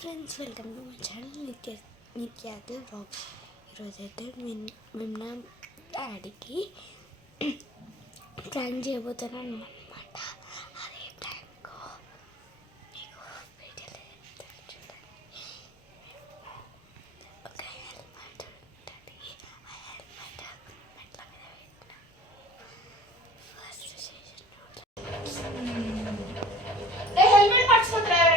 Friends, welcome to my channel Nithyadi vlogs. ఈరోజైతే మేము నా డాడీకి ప్రాంక్ చేయబోతున్నాను అనమాట. అదే ప్రాంక్ మీకు వీడియోలో చెప్తాను చూడండి. ఒక హెల్మెట్ ఉంటుంది. ఆ హెల్మెట్ మెట్ల మీద వేస్తున్నాను. ఫస్ట్ స్టేషన్ హెల్మెట్ పట్టుకుంటారా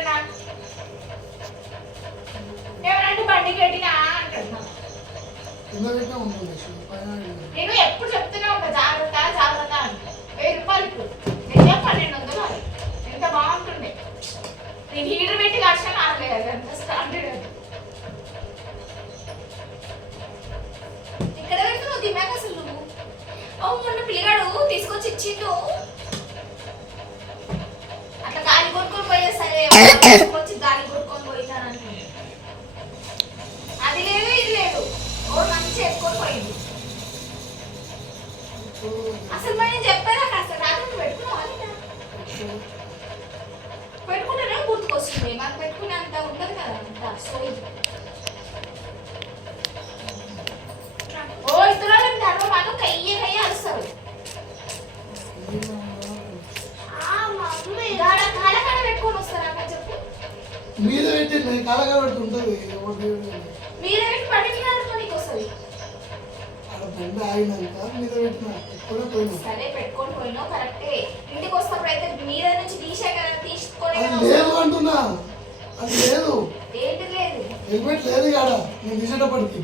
ఎవరంటే బండికి పెట్టినా అంటున్నా. నేను ఎప్పుడు చెప్తూనే ఉంటా జాగ్రత్త జాగ్రత్త అని. 1000 రూపాయలు ఇప్పుడు నిజం 1200 ఎంత బాగుంటుండే. నేను హీటర్ పెట్టి కాల్చిన ఆడలేదు అంత స్టాండర్డ్. ఇక్కడ పెడితే నువ్వు తిన్నాక అసలు నువ్వు మొన్న పిల్లగాడు తీసుకొచ్చి ఇచ్చిండు. అట్లా గాలి కొట్టుకొని పోయే సరే వచ్చి గాలి కొట్టుకొని పోయితానంటే అది లేదు ఇది లేదు. ఓ మంచి ఎక్కుకొని పోయింది. అసలు మరి నేను చెప్పారా అసలు రాత్రి పెట్టుకున్నావా? పెట్టుకుంటేనే గుర్తుకొస్తుంది. మాకు పెట్టుకునే అంత ఉండదు కదా అంత సోయి. ఓ ఇతరులు ధర్మ మాకు కయ్యే అరుస్తారు. కాలకాడ పెట్టుకొని వస్తారా చెప్పు. మీద పెట్టి కాలకాడ పెట్టుకుంటుంది. మీద పెట్టి పడిపోయినారు నీకు వస్తుంది. సరే పెట్టుకొని పోయినావు కరెక్టే. ఇంటికి వస్తప్పుడు అయితే మీద నుంచి తీసే కదా తీసుకొని లేదు అంటున్నా. అది లేదు. ఏంటి లేదు? హెల్మెట్ లేదు కాడ. నేను తీసేటప్పటికి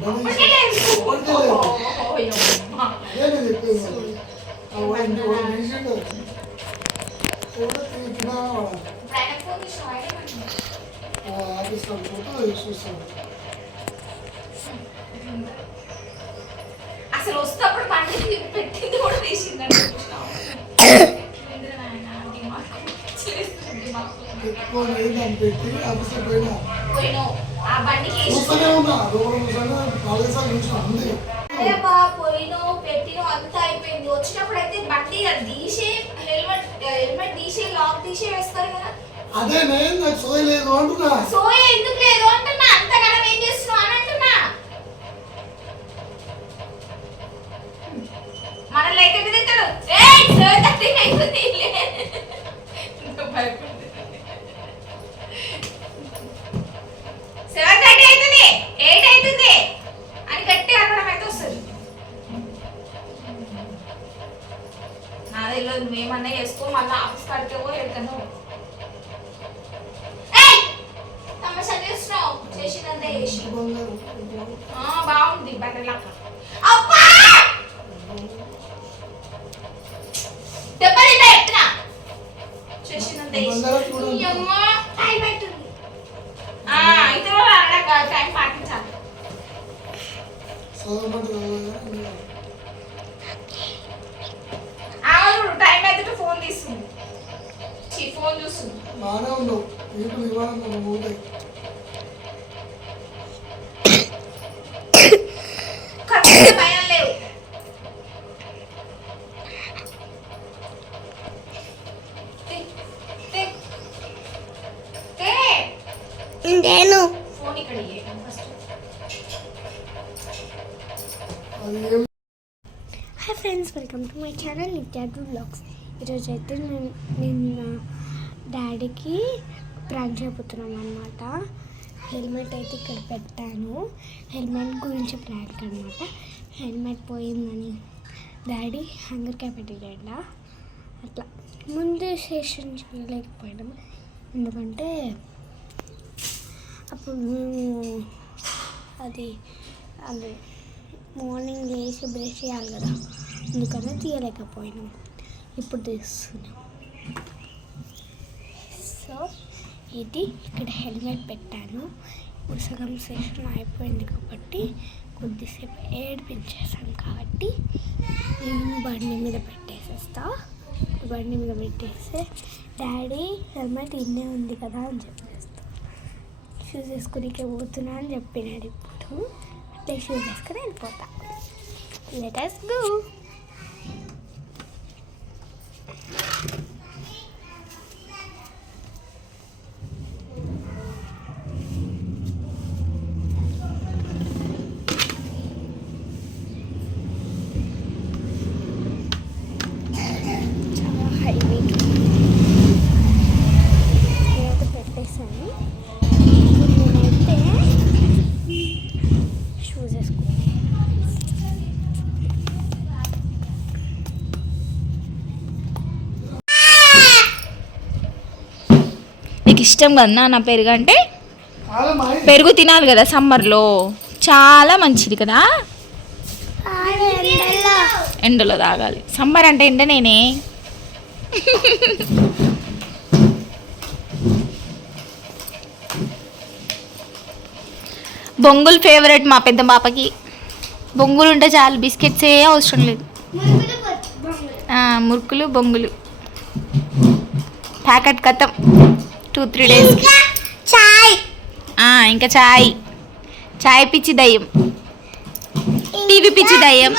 అసలు వస్తప్పుడు పండుగ పెట్టింది కూడా తీసిందండి. పోయినావు ఆ బండికి పోయినావు పెట్టినావు అంతా అయిపోయింది. వచ్చినప్పుడు అయితే బండి తీసే హెల్మెట్ తీసే లాక్ తీసే వేస్తారు కదా. అదే నేను నాకు సోయ లేదు అంటున్నా. సోయ ఎందుకు లేదు అంటున్నా. అంతగానం ఏం చేస్తున్నావు అని అంటున్నా. మన లైక్ అయితే తింటాడు. ఏయ్ సోయ తట్టి అయిపోతుంది. సెవెన్ థర్టీ అవుతుంది 8 అవుతుంది అని గట్టి అనడం అయితే వస్తుంది. నాది తెలియదు. మేమన్నా చేసుకో మళ్ళీ ఆఫీస్ కడితేవో ఎక్కడో తమాషా చేస్తున్నావు. చేసినంత చేసి బాగుంది బట్టలాక. అబ్బా దెబ్బలు ఎత్తున్నా చేసినంత అమ్మా టైం అవుతుంది. అయితే టైం పాటించాలి. టైం అయితే ఫోన్ తీస్తుంది. ఫోన్ చూస్తుంది. బాగానే ఉన్నావు. భయం లేవు. ఫోన్ ఇక్కడ hi friends, welcome to my channel Nithyadi vlogs. ఈరోజు అయితే నేను డాడీకి ప్రాంక్ చేయబోతున్నాం అనమాట. హెల్మెట్ అయితే ఇక్కడ పెట్టాను. హెల్మెట్ గురించి ప్రాంక్ అనమాట. హెల్మెట్ పోయిందని డాడీ హ్యాంగర్కే పెట్టేయండి. అట్లా ముందు స్టేషన్ చేయలేకపోయాము. ఎందుకంటే అప్పుడు మేము అది మార్నింగ్ లేచి బ్రష్ చేయాలి కదా, అందుకనే తీయలేకపోయినాం. ఇప్పుడు తీస్తున్నాం. సో ఇది ఇక్కడ హెల్మెట్ పెట్టాను. ఇప్పుడు సగం సెషన్ అయిపోయింది కాబట్టి కొద్దిసేపు ఏడిపించేసాను కాబట్టి నేను బండి మీద పెట్టేసేస్తా. బండి మీద పెట్టేస్తే డాడీ హెల్మెట్ ఇన్నే ఉంది కదా అని చెప్పేస్తా. షూస్ వేసుకునికే పోతున్నా అని చెప్పినాడు. ఇప్పుడు అట్లా షూస్ వేసుకొని వెళ్ళిపోతా. Let us go. నేనైతే షూస్ వేసుకోవాలి. నీకు ఇష్టం కదా నా పెరుగు అంటే? కాదమ్మా, పెరుగు తినాలి కదా సమ్మర్లో, చాలా మంచిది కదా. ఎండలో తాగాలి. సమ్మర్ అంటే ఎండ నేనే. బొంగులు ఫేవరెట్ మా పెద్ద పాపకి. బొంగులు ఉంటే చాలు, బిస్కెట్స్ ఏ అవసరం లేదు. మురుకులు బొంగులు ప్యాకెట్ కథం 2-3 days. చాయ్ ఇంకా చాయ్ పిచ్చి దయ్యం, టీవీ పిచ్చి దయ్యం.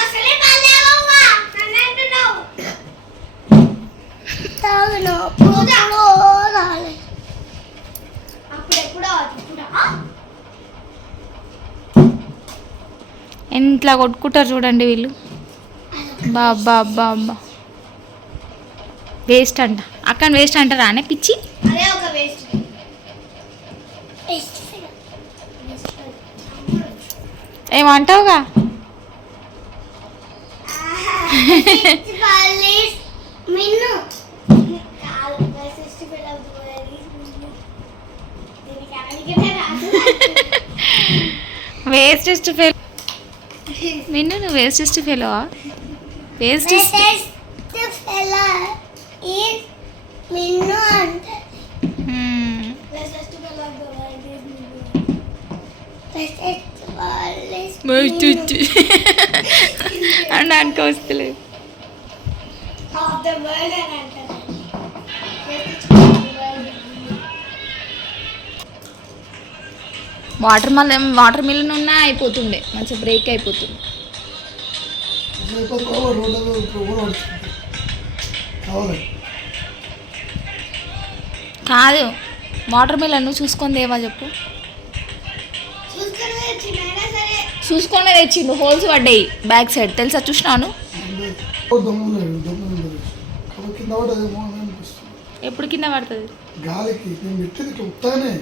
ఎంతలా కొట్టుకుంటారు చూడండి వీళ్ళు. బాబా అబ్బా అబ్బా, వేస్ట్ అంట. అక్కడ వేస్ట్ అంటారా అనే పిచ్చి? ఏమంటావుగా? వేస్టెస్ట్ ఫెయిల్ విన్ను. నువ్వు వేస్టెస్ట్ ఫెయిల్. వేస్టెస్ట్ అనడానికి వస్తలేదు. వాటర్ మిలన్ ఉన్నా అయిపోతుండే, మంచిగా బ్రేక్ అయిపోతుంది. కాదు, వాటర్ మిలన్ చూసుకొని దేవా చెప్పు. చూసుకొని తెచ్చిండు, హోల్స్ పడ్డాయి బ్యాక్ సైడ్, తెలుసా? చూసినాను. ఎప్పుడు కింద పడుతుంది? గాలికి నేను పెట్టేది ఇట్లా ఉత్తగానే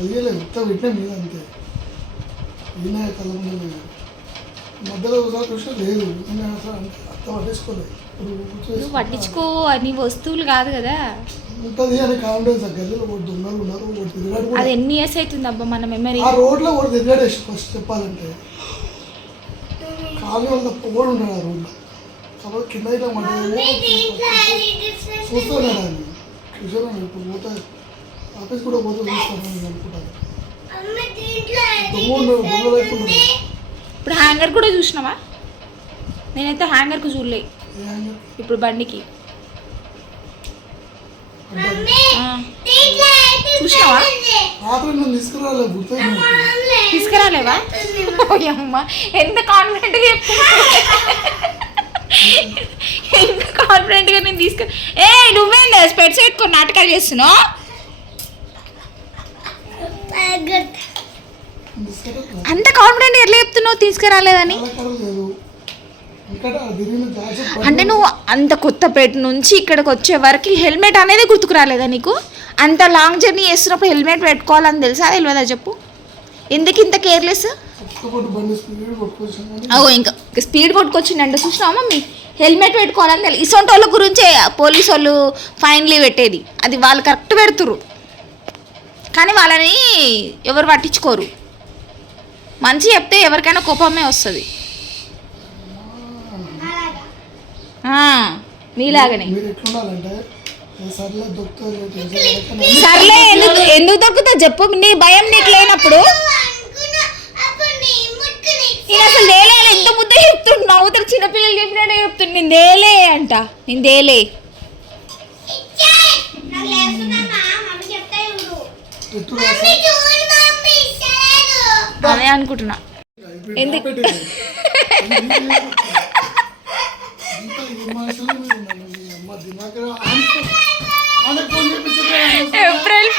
అయ్యలేదు, ఉత్త పెట్టినా మీద అంతే. ఈయన కలగలేదు, మధ్యలో ఒకసారి చూసినా లేదు. నేను అసలు అత్త పట్టేసుకోలేదు. నువ్వు పట్టించుకో, నీ వస్తువులు కాదు కదా. ఉంటుంది అని కాన్ఫిడెన్స్. గల్లీలో ఒకటి దొంగలు ఉన్నారు, ఒకటి తిరిగాడు. అది ఎన్ని ఇయర్స్ అవుతుంది అబ్బా మన మెమరీ. ఆ రోడ్లో ఒకటి తిరిగాడు. ఫస్ట్ చెప్పాలంటే కాలు వల్ల పోడు ఉన్నాడు ఆ రోడ్లో. కాబట్టి కింద ఇట్లా చూస్తున్నాడు ఆయన. చూసాను ఇప్పుడు పోతే ఆఫీస్ కూడా పోతే చూస్తాను అనుకుంటాను. దొంగ వైపు ఉన్నాడు. ఇప్పుడు హ్యాంగర్ కూడా చూసినావా? నేనైతే హ్యాంగర్కు చూడలే. ఇప్పుడు బండికి చూసినావా? తీసుకురాలేవా? అమ్మ ఎంత కాన్ఫిడెంట్గా చెప్తున్నా, ఎంత కాన్ఫిడెంట్గా నేను తీసుకురా. నువ్వేంటి స్పెట్స్ పెట్టుకొని నాటకాలు చేస్తున్నావు? అంత కాన్ఫిడెంట్ ఎట్లా చెప్తున్నావు తీసుకురాలేదని? అంటే నువ్వు అంత కొత్తపేట నుంచి ఇక్కడికి వచ్చే వరకు హెల్మెట్ అనేది గుర్తుకు రాలేదా నీకు? అంత లాంగ్ జర్నీ చేస్తున్నప్పుడు హెల్మెట్ పెట్టుకోవాలని తెలుసా తెలియదా చెప్పు? ఎందుకు ఇంత కేర్లెస్? ఇంకా స్పీడ్ కొట్టుకొచ్చిందంటే చూసినావా మమ్మీ? హెల్మెట్ పెట్టుకోవాలని తెలియదు. ఇసొంటి వాళ్ళ గురించే పోలీసు వాళ్ళు ఫైన్లు పెట్టేది. అది వాళ్ళు కరెక్ట్ పెడుతురు, కానీ వాళ్ళని ఎవరు పట్టించుకోరు. మంచి చెప్తే ఎవరికైనా కోపమే వస్తుంది. నీలాగనే సర్లే. ఎందుకు దొరుకుతా చెప్పు? నీ భయం నీకు లేనప్పుడు. నేను అసలు దేలే ఎంత ముద్ద చెప్తుండు. అవతల చిన్నపిల్లలు చెప్పినట్టే చెప్తుండు. నేను దేలే అంట, నేను దేలే. అదే అనుకుంటున్నా. ఎందుకు ఏప్రిల్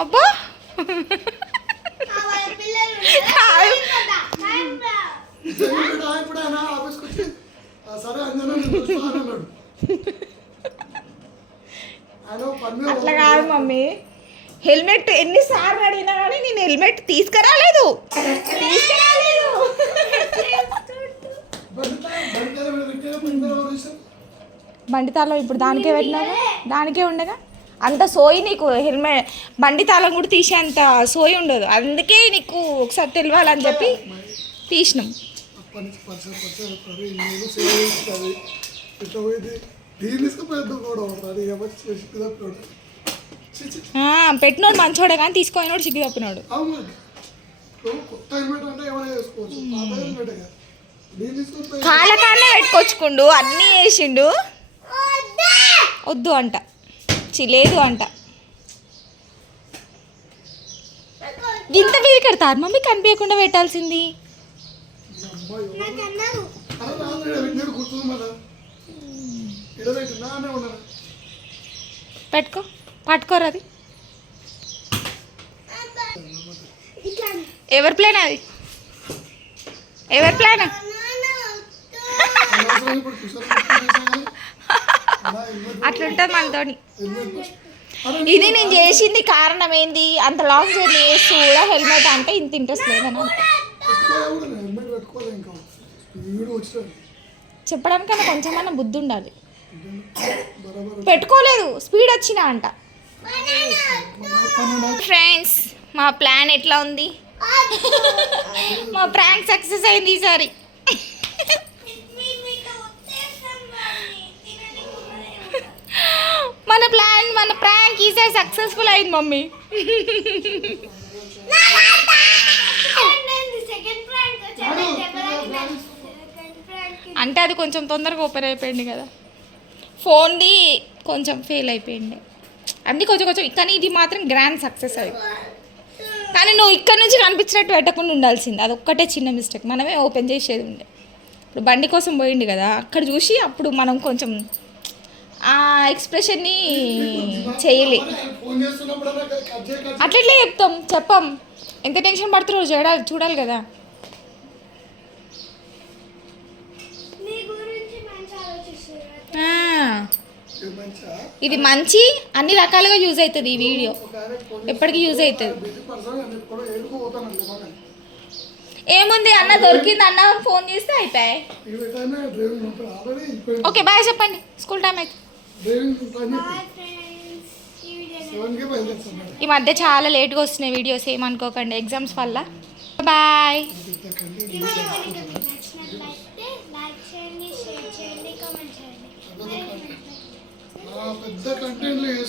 అబ్బా సరే అంజనా నేను తెలుసు అని అన్నాడు. ఆయన పని మీద అట్లా కాదు మమ్మీ, హెల్మెట్ ఎన్నిసార్లు అడిగినా కానీ నేను హెల్మెట్ తీసుకురాలేదు. బండి తాళం ఇప్పుడు దానికే పెట్టినావు, దానికే ఉండగా అంత సోయి నీకు. హెల్మెట్ బండి తాళం కూడా తీసేంత సోయి ఉండదు, అందుకే నీకు ఒకసారి తెలియాలని చెప్పి తీసినాం. అప్పటి నుంచి పరిచయం నేను సేవ చేస్తుంది ఇట్లా పోయింది. దీన్ని తీసుకుపోయేద్దు కూడా అది ఎవరు చేసి పెట్టినోడు మంచోడే కానీ తీసుకుపోయినోడు సిగ్గు తప్పినోడు. అవును, కొత్త హెల్మెట్ అంటే ఏమైనా వేసుకోవచ్చు, పాత హెల్మెట్ కదా. దీన్ని తీసుకుపోయి కాళ్ళ కాళ్ళే పెట్టుకొచ్చుకుండు, అన్నీ వేసిండు, వద్దు అంట, లేదు అంట. ఇంత వీధి కడతారు మమ్మీ, కనిపించకుండా పెట్టాల్సింది. గుర్తుంది మళ్ళా ఇడబెట్టి నానే ఉన్నాను. పెట్టుకో, పట్టుకోరు. అది ఎవరి ప్లాన్? అది ఎవరి ప్లాన్? అట్లుంటుంది మనతోని. ఇది నేను చేసింది కారణం ఏంది, అంత లాంగ్ జర్నీ చేస్తూ కూడా హెల్మెట్ అంటే ఇంత ఇంట్రెస్ట్ లేదని చెప్పడానికన్నా కొంచెమన్నా బుద్ధి ఉండాలి. పెట్టుకోలేదు, స్పీడ్ వచ్చినా అంట. ఫ్రెండ్స్, మా ప్లాన్ ఎట్లా ఉంది? మా ప్రాంక్ సక్సెస్ అయింది ఈసారి. మన ప్రాంక్ ఈసారి సక్సెస్ఫుల్ అయింది మమ్మీ. అంటే అది కొంచెం తొందరగా ఓపెన్ అయిపోయింది కదా, ఫోన్ది కొంచెం ఫెయిల్ అయిపోయింది అన్నీ కొంచెం కొంచెం. కానీ ఇది మాత్రం గ్రాండ్ సక్సెస్ అది. కానీ నువ్వు ఇక్కడ నుంచి కనిపించినట్టు పెట్టకుండా ఉండాల్సింది, అది ఒక్కటే చిన్న మిస్టేక్. మనమే ఓపెన్ చేసేది ఉండే. ఇప్పుడు బండి కోసం పోయింది కదా, అక్కడ చూసి అప్పుడు మనం కొంచెం ఆ ఎక్స్ప్రెషన్ని చేయలే. అట్లట్లే చెప్పం. ఎంత టెన్షన్ పడుతున్నావు చూడాలి కదా. ఇది మంచి అన్ని రకాలుగా యూజ్ అవుతుంది. ఈ వీడియో ఎప్పటికీ యూజ్ అవుతుంది. ఏముంది అన్న, దొరికింది అన్న, ఫోన్ చేస్తే అయిపోయాయి. ఓకే బాయ్ చెప్పండి, స్కూల్ టైం అయితే. ఈ మధ్య చాలా లేట్గా వస్తున్నాయి వీడియోస్, ఏమనుకోకండి, ఎగ్జామ్స్ వల్ల. బాయ్. పెద్ద కంటెంట్లు